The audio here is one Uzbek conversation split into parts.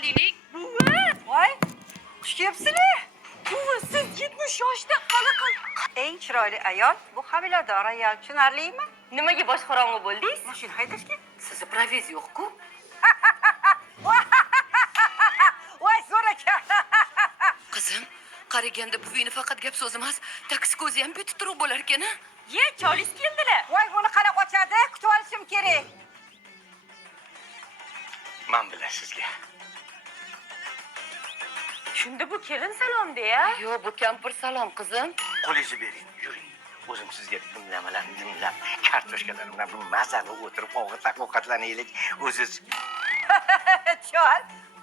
olaylik. Buvi! Voy, xush kelibsizlar. Buvi, siz 70 yoshda qanaqa? Eng chiroyli ayol bu homilador ayol, tushunarlimi? Nimaga bosh qorong'i bo'ldingiz? Mashina haydashga. Sizni proviz yo'q-ku. Voy, zo'r ekan. Qizim, qaraganda buvini faqat gap so'z emas, taksi ko'zi ham bitib turib bo'lar ekan. Ye, cholingiz keldilar. Voy, buni qana qochadi, kutib olishim kerak. Men bilan sizga. Shunda bu kelin salom-da-ya. Yo'q, bu kampir salom qizim. Qo'lingizni bering, yuring. O'zim sizga dimlamalarni dimlab, kartoshkalar bilan bu mazali o'tirib ovqatlanaylik. O'ziz Chol,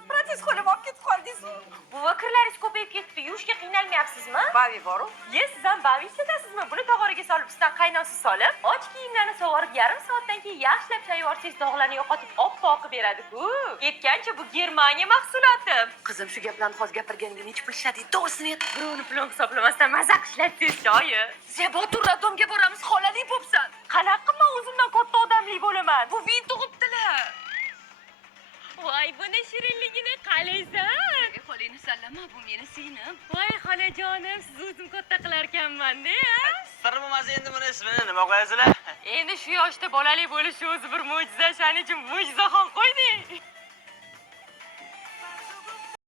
protes qo'lim olib ketib qoldingizmi? Buvi, kirlaringiz ko'payib ketdi. Yuvishga qiynalmayapsizmi? Bavi boru. Ye, siz ham bavi ishlatasizmi? Buni tog'oraga solib, ustidan qaynosiz solib, och kiyimlarni sovurib, yarim soatdan keyin yaxshilab chayvorsangiz, dog'larni yo'qotib, oppoq qilib beradi-ku. Ketgancha bu Germaniya mahsuloti. Qizim, shu gaplarni hozir gapirganda necha pul ishladi? To'g'risini ayt. Birovni pulini hisoblamasdan maza qishlatsangiz joyi. Zebotur radomga boramiz, xolali bo'psan. Qanaqa men o'zimdan katta odamlik bo'laman? Bu vin tug'ibdilar. Voy, buni shirinligini qalaysan? Xolini sallama, bu meni singlim. Voy, xolajonim, siz o'zim katta qilarkanman-da. Sir bo'lmasa endi buni ismini nima qo'yasizlar? Endi shu yoshda bolali bo'lish o'zi bir mo'jiza, shuning uchun mo'jizaxon qo'yding.